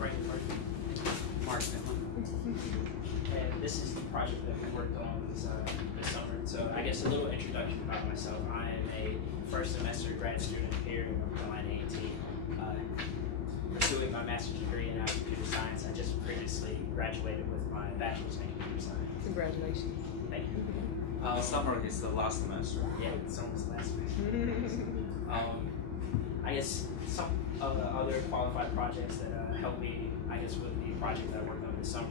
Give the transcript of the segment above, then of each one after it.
Brandon. Mark Bentley. And this is the project that we worked on this summer. So I guess a little introduction about myself. I am a first semester grad student here in North Carolina A&T, pursuing my master's degree in computer science. I just previously graduated with my bachelor's in computer science. Congratulations. Thank you. Summer is the last semester. Yeah, it's almost last semester. I guess some of the other qualified projects that helped me, I guess, with the project that I worked on this summer.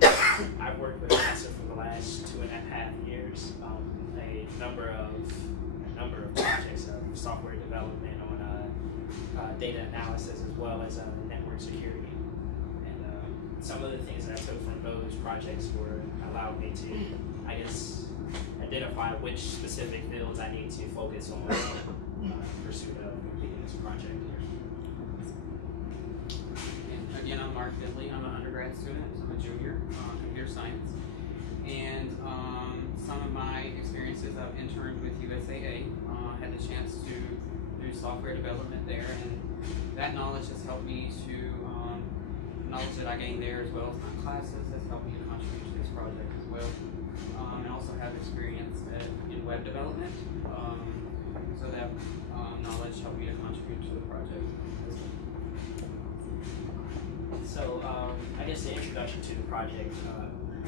I've worked with NASA for the last 2.5 years. A number of projects of software development on data analysis as well as network security. And some of the things that I took from those projects allowed me to, I guess, identify which specific fields I need to focus on pursuit of completing this project here. And again, I'm Mark Bentley. I'm an undergrad student. I'm a junior in computer science. And some of my experiences, I've interned with USAA, had the chance to do software development there, and that knowledge has helped me to, knowledge that I gained there as well as my classes has helped me to contribute to this project as well. And also have experience in web development, so that knowledge helped me to contribute to the project as well. So I guess the introduction to the project,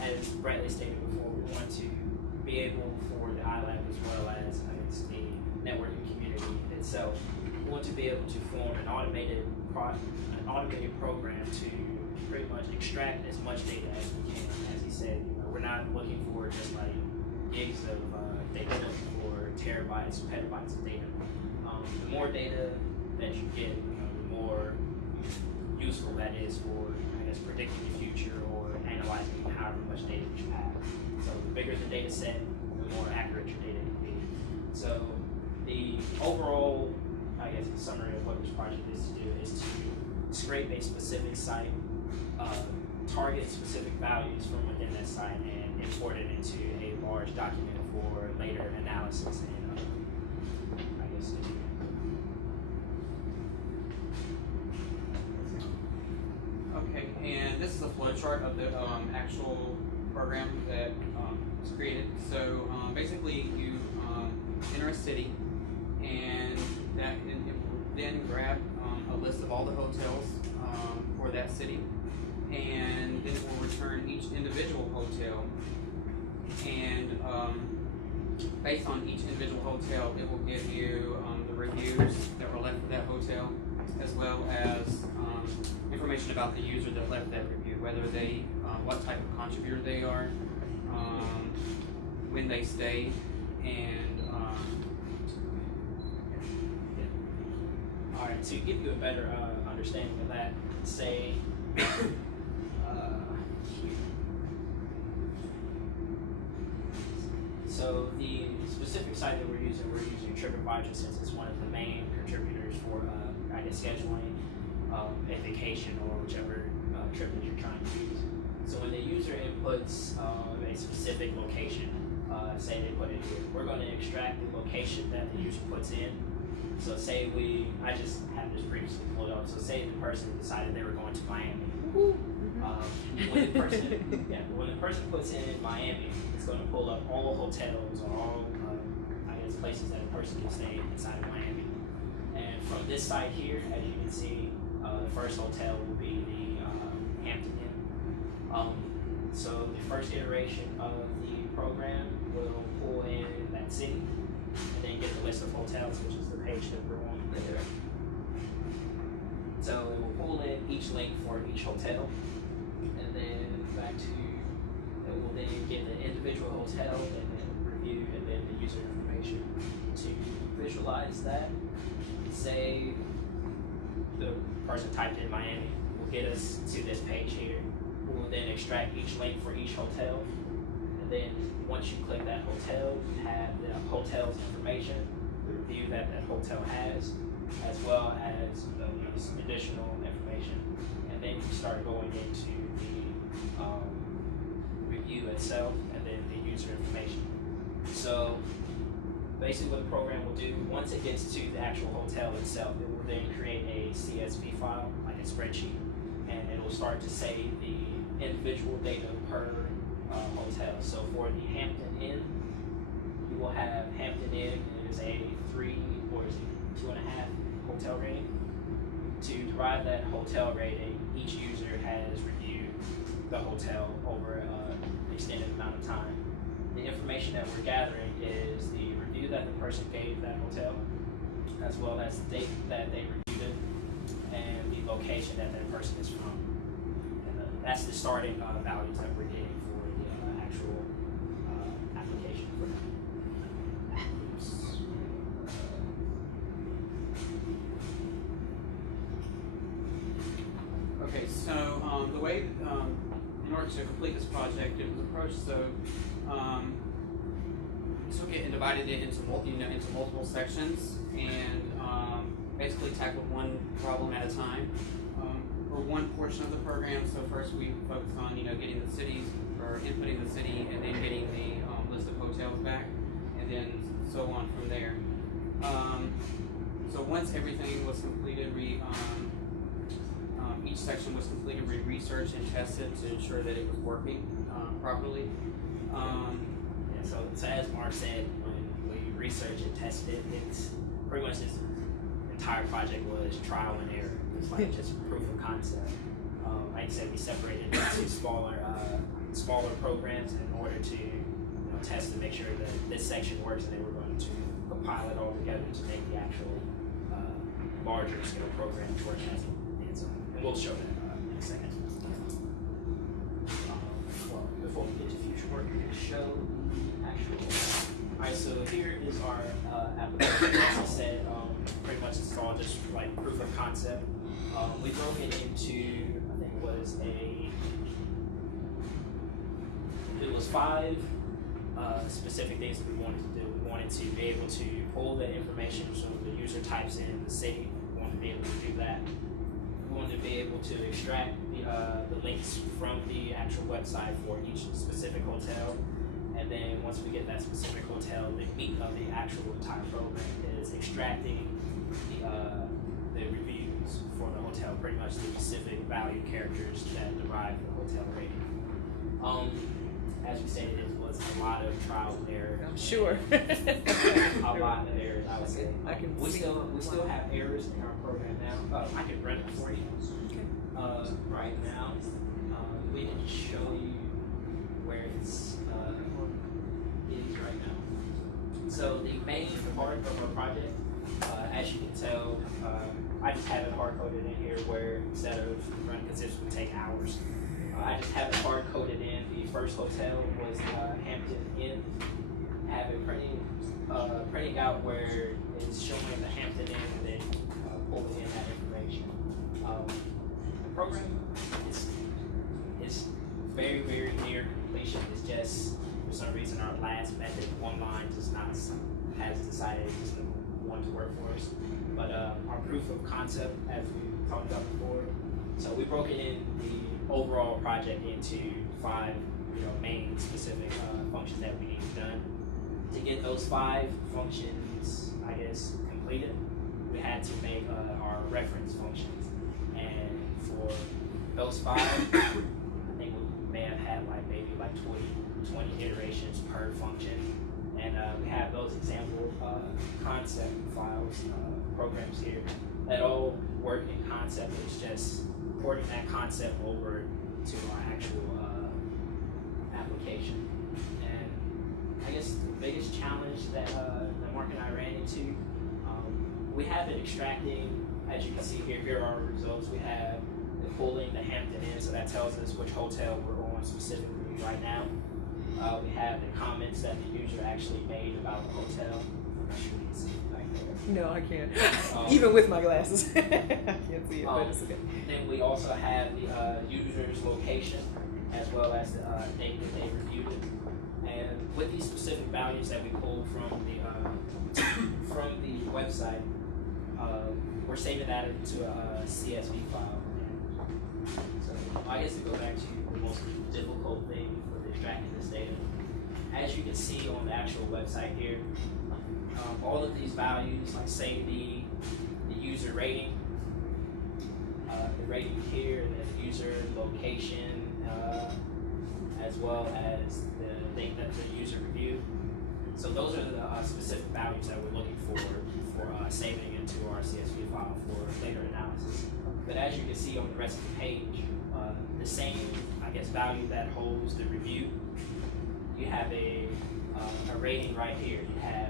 as Bradley stated before, we want to be able for the ILAB as well as the networking community itself, we want to be able to form an automated program to pretty much extract as much data as we can. As he said, we're not looking for just like gigs of data, we're looking for terabytes, petabytes of data. The more data that you get, the more useful that is for, I guess, predicting the future or analyzing however much data you have. So the bigger the data set, the more accurate your data can be. So the overall, I guess, summary of what this project is to do is to scrape a specific site, target specific values from within that site, and import it into a large document for later analysis and, I guess, Okay, and this is a flowchart of the actual program that was created. So basically, you enter a city, and that it will then grab a list of all the hotels for that city, and then it will return each individual hotel. And based on each individual hotel, it will give you the reviews that were left for that hotel, as well as information about the user that left that review, whether they, what type of contributor they are, when they stayed, and all right, to give you a better understanding of that, say, so the specific site that we're using TripAdvisor since it's one of the main contributors for, I guess, scheduling a vacation or whichever trip that you're trying to use. So when the user inputs a specific location, say they put it here, we're going to extract the location that the user puts in. So say I just had this previously pulled up, so say the person decided they were going to Miami. When the person puts in Miami, it's going to pull up all hotels or all, I guess, places that a person can stay inside of Miami. And from this site here, as you can see, the first hotel will be the Hampton Inn. So the first iteration of the program will pull in that city and then get the list of hotels, which is the page that we're on there. So it will pull in each link for each hotel, and then back to, it will then get the individual hotel and then review and then the user information. To visualize that, say the person typed in Miami will get us to this page here. We will then extract each link for each hotel, and then once you click that hotel, you have the hotel's information, the review that that hotel has, as well as additional information, and then you start going into the review itself and then the user information. So basically what the program will do, once it gets to the actual hotel itself, it will then create a CSV file, like a spreadsheet, and it will start to save the individual data per hotel. So for the Hampton Inn, you will have Hampton Inn is a 3 or is it 2.5 hotel rating. To derive that hotel rating, each user has reviewed the hotel over an extended amount of time. The information that we're gathering is the review that the person gave that hotel, as well as the date that they reviewed it, and the location that that person is from. And that's the starting values that we're getting for the actual application. Okay, so the way, in order to complete this project, it was approached so took it and divided it into multiple sections, and basically tackled one problem at a time, or one portion of the program. So first we focused on getting the cities, or inputting the city, and then getting the list of hotels back, and then so on from there. So once everything was completed, each section was completed, we researched and tested to ensure that it was working properly. So as Mark said, when we researched and tested it, it's pretty much this entire project was trial and error. It's like just proof of concept. Like I said, we separated it into smaller programs in order to test to make sure that this section works, and then we're going to compile it all together to make the actual larger scale program work as it is. And we'll show that in a second. Well, before we get to future work, we're going to show the actual. Alright, so here is our application. As I said, pretty much it's all just like proof of concept. We broke it into, I think it was 5 specific things that we wanted to do. We wanted to be able to pull the information, so the user types in the city. We wanted to be able to do that. We wanted to be able to extract the links from the actual website for each specific hotel. And then once we get that specific hotel, the meat of the actual entire program is extracting the reviews for the hotel, pretty much the specific value characters that derive the hotel rating. As we stated, it was a lot of trial and error. I'm sure. A lot of errors, I would say. We still have errors in our program now. I can run it for you. Okay. Right now, we can show you where it's is right now. So the main part of our project, as you can tell, I just have it hard coded in here where instead of running, because this would take hours, I just have it hard coded in. The first hotel was Hampton Inn. I have it printing out where it's showing the Hampton Inn and then pulling in that information. The program is very, very near completion. It's just, for some reason, our last method, one line, has decided it doesn't want to work for us. But our proof of concept, as we talked about before, so we broke it in the overall project into 5, main specific functions that we need done. To get those 5 functions, I guess, completed, we had to make our reference functions. And for those 5, I think we may have had maybe 20 iterations per function. And we have those example concept files, programs here that all work in concept. It's just porting that concept over to our actual application. And I guess the biggest challenge that Mark and I ran into, we have it extracting, as you can see here are our results. We have it pulling the Hampton Inn, so that tells us which hotel we're on specifically right now. We have the comments that the user actually made about the hotel. I'm not sure you can see it back there. No, I can't. Even with my glasses. I can't see it, but it's okay. Then we also have the user's location, as well as the date that they reviewed it. And with these specific values that we pulled from the website, we're saving that into a CSV file. And so I guess to go back to the most difficult thing for extracting this data, as you can see on the actual website here, all of these values, like say the user rating, the rating here, the user location, as well as the thing that the user review. So those are the specific values that we're looking for saving into our CSV file for later analysis. But as you can see on the rest of the page, the same, I guess, value that holds the review, you have a rating right here. You have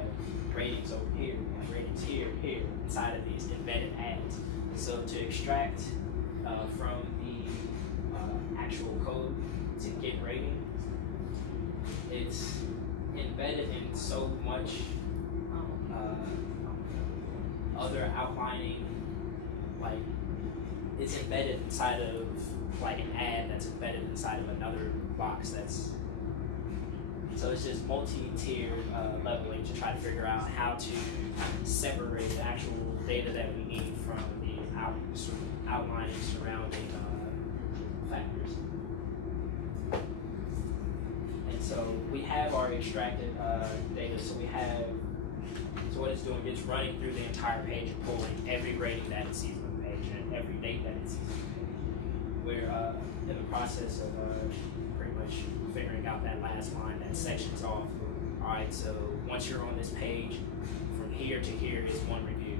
ratings over here. You have ratings here, here, inside of these embedded ads. So to extract from the actual code to get rating, it's embedded in so much other outlining, like it's embedded inside of like an ad that's embedded inside of another box that's, so it's just multi-tiered leveling to try to figure out how to separate the actual data that we need from the outlining surrounding factors. And so we have our extracted data, so what it's doing is running through the entire page and pulling every rating that it sees on the page and every date that it sees on the page. We're in the process of pretty much figuring out that last line, that section's off. Alright, so once you're on this page, from here to here is one review.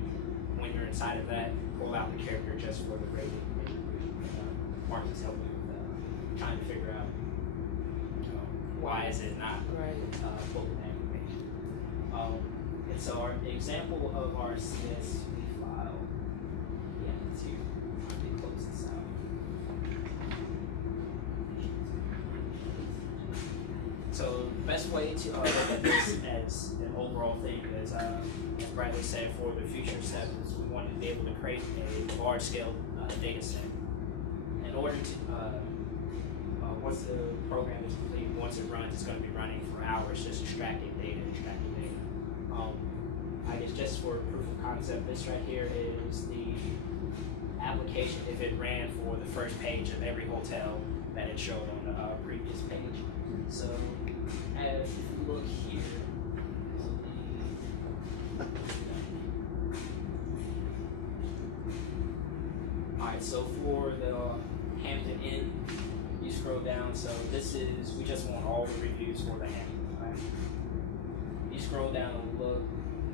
When you're inside of that, pull out the character just for the rating. Mark is helping with trying to figure out why is it not pulled in that information. And so our example of our CSV file, it's here. Let me close this out. So the best way to look at this as an overall thing is, as Bradley said, for the future steps, we want to be able to create a large-scale data set. In order to, once the program is complete, once it runs, it's going to be running for hours, just extracting data. I guess just for proof of concept, this right here is the application if it ran for the first page of every hotel that it showed on the previous page. So as you look here, alright, so for the Hampton Inn, you scroll down, so this is, we just want all the reviews for the Hampton, right? You scroll down and look,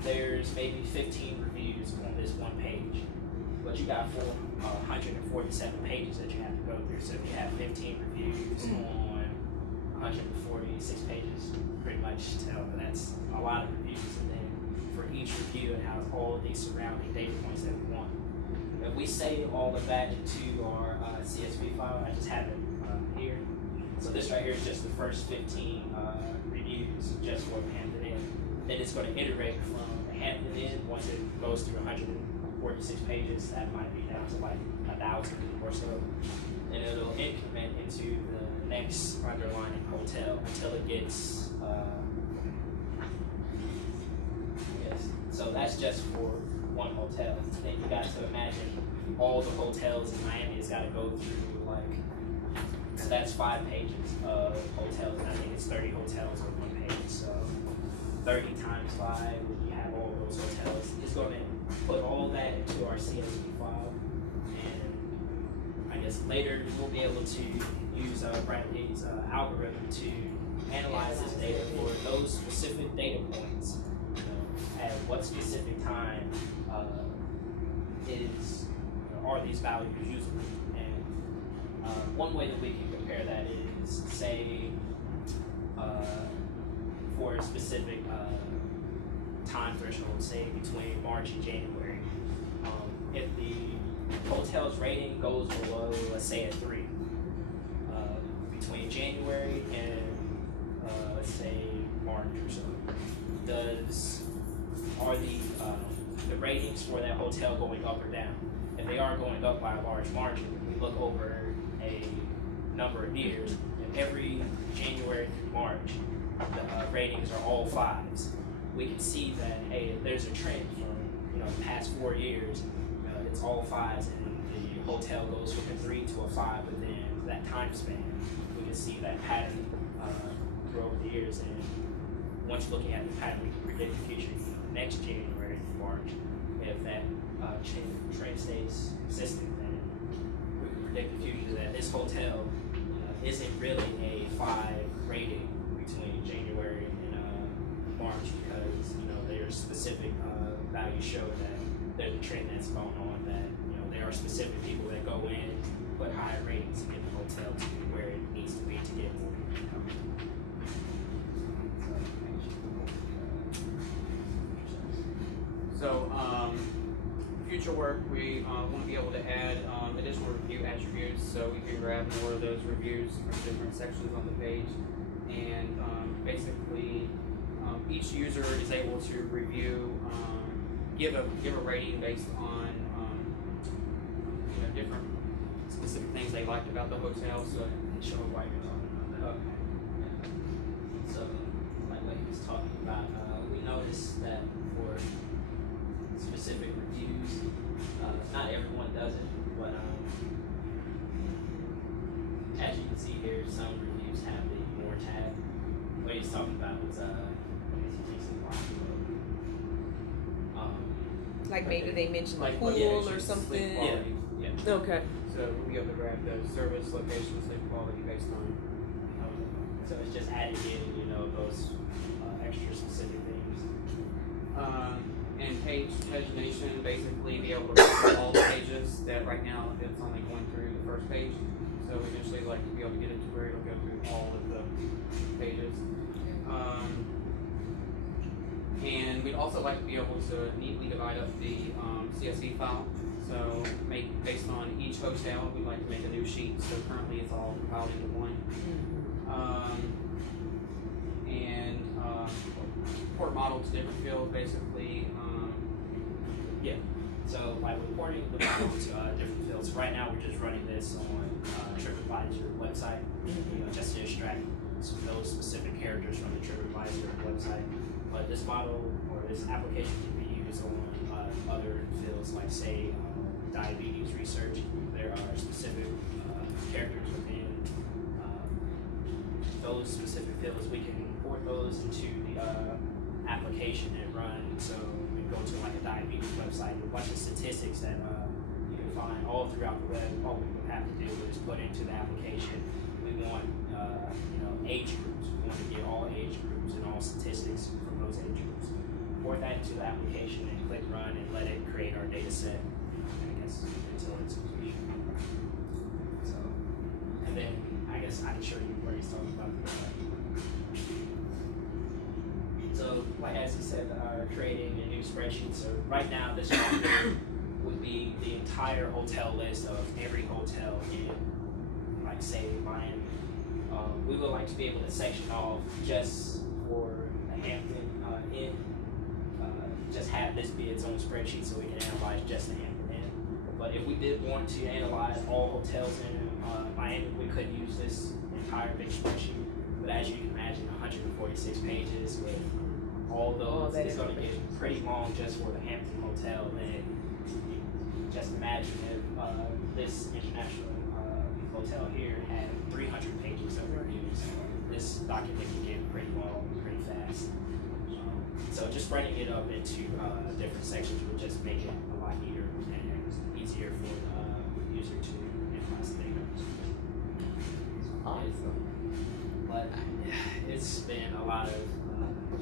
there's maybe 15 reviews on this one page, but you got 147 pages that you have to go through. So if you have 15 reviews on 146 pages, pretty much that's a lot of reviews. And then for each review, it has all of these surrounding data points that we want. If we save all of that into our CSV file, I just have it here. So this right here is just the first 15 reviews just for the Hampton Inn. Then it's going to iterate from the Hampton Inn. Once it goes through 146 pages, that might be down to like 1,000 or so. And it'll increment into the next underlying hotel until it gets, so that's just for one hotel. Then you got to imagine all the hotels in Miami has got to go through so that's 5 pages of hotels, and I think it's 30 hotels on one page. So 30 times 5, when you have all those hotels, it's going to put all that into our CSV file, and I guess later we'll be able to use Bradley's algorithm to analyze this data for those specific data points. At what specific time are these values usable? And one way that we can compare that is, say, for a specific time threshold, say between March and January. If the hotel's rating goes below, let's say, a 3, between January and let's say March or so, are the ratings for that hotel going up or down? If they are going up by a large margin, we look over a number of years, and every January through March, the ratings are all 5s. We can see that, hey, if there's a trend from the past 4 years, it's all 5s, and the hotel goes from a 3 to a 5 within that time span. We can see that pattern through over the years, and once looking at the pattern, we can predict the future. Next January through March, if that trend stays consistent, then predict the future that this hotel isn't really a 5 rating between January and March, because there are specific values show that there's a trend that's going on, that there are specific people that go in, put higher ratings, and get the hotel to where it needs to be to get more income. So, future work, we want to be able to add additional review attributes, so we can grab more of those reviews from different sections on the page, and basically each user is able to review, give a rating based on different specific things they liked about the hotel. So, and show why you're talking about that. okay. So, like what he was talking about, we noticed that for specific reviews, not everyone does it, but as you can see here, some reviews have the more tab. What he's talking about was, Like maybe they mentioned the Like, pool yeah, or something. yeah. Okay. So we'll be able to grab the service, location, sleep quality based on. So it's just adding in, those extra specific things. And page pagination, basically be able to read all the pages that right now it's only going through the first page. So eventually like to be able to get it to where it'll go through all of the pages. And we'd also like to be able to neatly divide up the CSV file. So based on each hotel, we'd like to make a new sheet. So currently it's all compiled into one. And report model to different fields, basically. So by reporting the model to different fields, right now we're just running this on TripAdvisor website, just to extract those specific characters from the TripAdvisor website. But this model or this application can be used on other fields, like say diabetes research. There are specific characters within those specific fields. We can import those into the application and run. So we go to like a diabetes website, a bunch of statistics that you can find all throughout the web. All we would have to do is put into the application. We want age groups. We want to get all age groups and all statistics from those age groups. Import that into the application and click run and let it create our data set. I guess until it's completed. So, and then I guess I can show you where he's talking about the. So, like as he said, creating a new spreadsheet. So right now, this would be the entire hotel list of every hotel in, like say, Miami. We would like to be able to section off just for a Hampton Inn. Just have this be its own spreadsheet so we can analyze just the Hampton Inn. But if we did want to analyze all hotels in Miami, we could use this entire big spreadsheet. But as you can imagine, 146 pages with all those is going to get pretty long just for the Hampton Hotel. And just imagine if this international hotel here had 300 pages of reviews. This document can get pretty long, pretty fast. So just spreading it up into different sections would just make it a lot easier for the user to analyze the data. Awesome. But it's been a lot of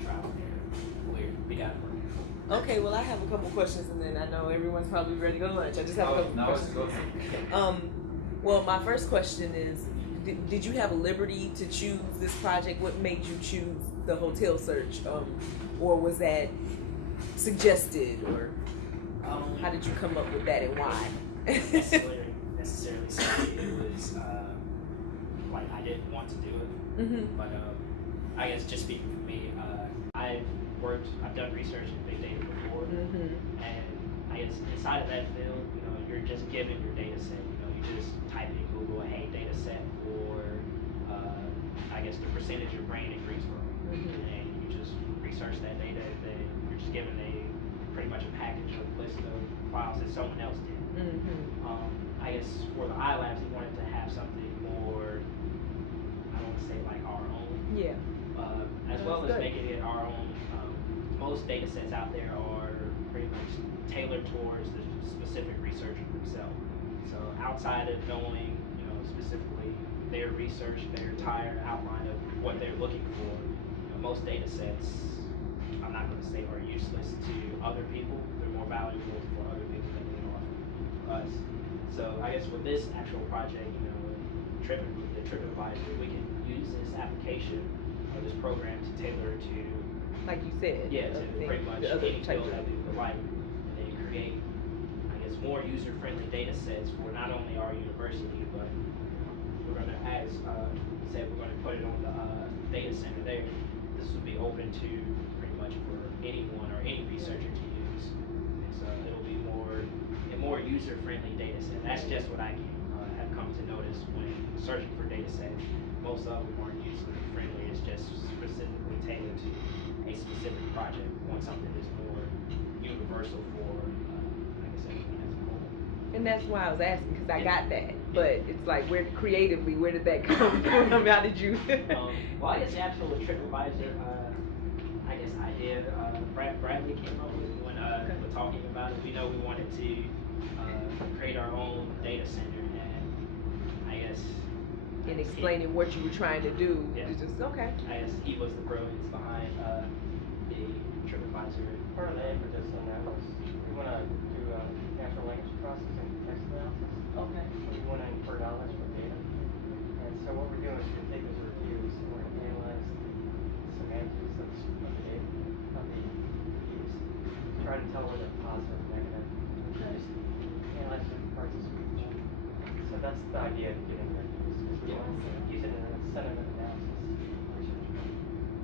trial and error. We got it working. Okay, well I have a couple questions and then I know everyone's probably ready to go to lunch. I just have a couple questions. Well, my first question is, did you have a liberty to choose this project? What made you choose the hotel search? Or was that suggested? Or how did you come up with that and why? necessarily say it was like I didn't want to do it. But I guess just speaking for me, I've done research in big data before. And I guess inside of that field, you're just given your data set. You just type in Google, hey, data set for, I guess, the percentage of rain in Greensboro. And you just research that data, and then you're just given pretty much a package of list of files that someone else did. I guess for the ILABs, we wanted to have something more, I don't want to say like our own. Yeah. As well as making it our own. Most data sets out there are pretty much tailored towards the specific researcher themselves. So outside of knowing, specifically their research, their entire outline of what they're looking for, most data sets, I'm not going to say are useless to other people. They're more valuable for other people than they are for us. So I guess with this actual project, the trip advisor, we can use this application or this program to tailor to, like you said, to pretty much any field that we would like, and then create, I guess, more user-friendly data sets for not only our university, but we're going to, as said, we're going to put it on the data center there. This will be open to pretty much for anyone or any researcher to use. And so it'll be a more user-friendly data set. That's just what I can have come to notice when searching for data sets. Most of them aren't user-friendly. It's just specifically tailored to a specific project. We want something that's more universal for, I guess, everyone as a whole. And that's why I was asking, because I got that. But it's like, where did that come from? How did you? Well, I guess the actual TripAdvisor, idea Bradley came up with when we're talking about it. We know we wanted to create our own data center, and I guess in explaining what you were trying to do, it's just okay. I guess he was the brilliance behind the TripAdvisor. Part of the aim for this on that was we want to do natural language processing text analysis. Okay. We want to infer knowledge from data. And so what we're doing is we're going to take those reviews and we're going to analyze the semantics of the data, of the reviews, try to tell whether they're positive or negative. Just analyze different parts of speech. So that's the idea of getting the reviews, because we want to use it in a sentiment analysis research.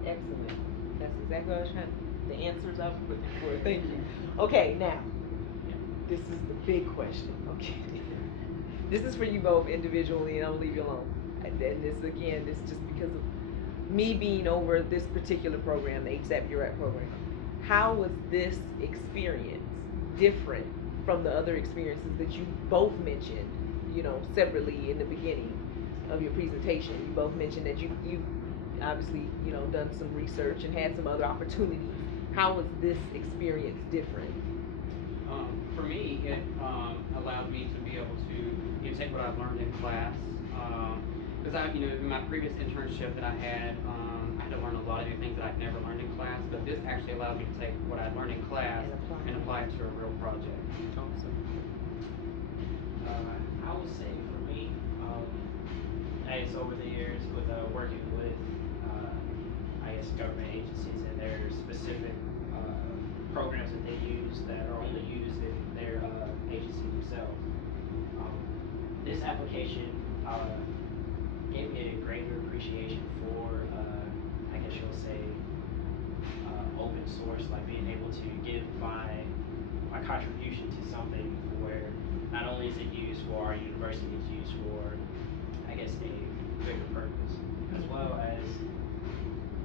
Excellent. That's exactly what I was trying to. The answers I was looking for. Thank you. Okay, now this is the big question. Okay, this is for you both individually, and I'll leave you alone. And this just because of me being over this particular program, the HSAP URAT program. How was this experience different from the other experiences that you both mentioned? Separately in the beginning of your presentation, you both mentioned that you obviously done some research and had some other opportunities. How was this experience different? For me, it allowed me to be able to take what I've learned in class. Because in my previous internship that I had to learn a lot of new things that I've never learned in class. But this actually allowed me to take what I learned in class and apply it to a real project. Awesome. I would say for me, I guess over the years with working with, government agencies and their specific programs that they use that are only used in their agency themselves. This application gave me a greater appreciation for, you'll say, open source, like being able to give my contribution to something where not only is it used for our university, it's used for, a bigger purpose, as well as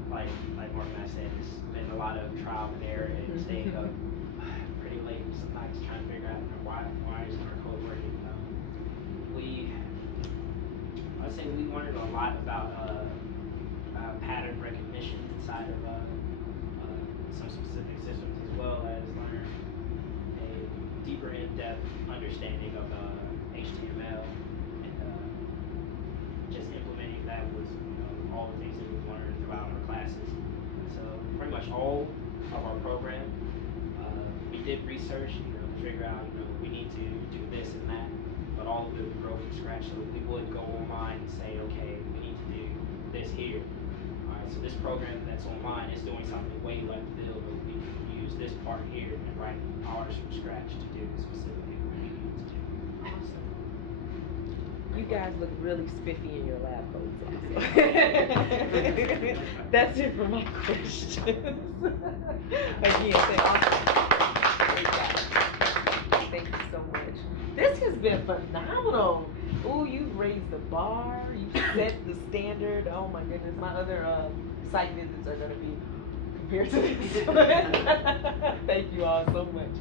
like Mark and I said, it's been a lot of trial and error and staying up pretty late sometimes trying to figure out why isn't our code working. I'd say we learned a lot about pattern recognition inside of some specific systems, as well as learn a deeper in-depth understanding of HTML, and just implementing that was all the things that we've learned throughout our classes. So pretty much all of our program, we did research, to figure out, we need to do this and that, but all of it we wrote from scratch. So we would go online and say, okay, we need to do this here. All right, so this program that's online is doing something way left field, but we can use this part here and write ours from scratch to do specifically what we need to do. Awesome. You guys look really spiffy in your lab coats. That's it for my questions. Again, thank you so much. This has been phenomenal. Ooh, you've raised the bar. You've set the standard. Oh my goodness. My other site visits are going to be compared to this. Thank you all so much.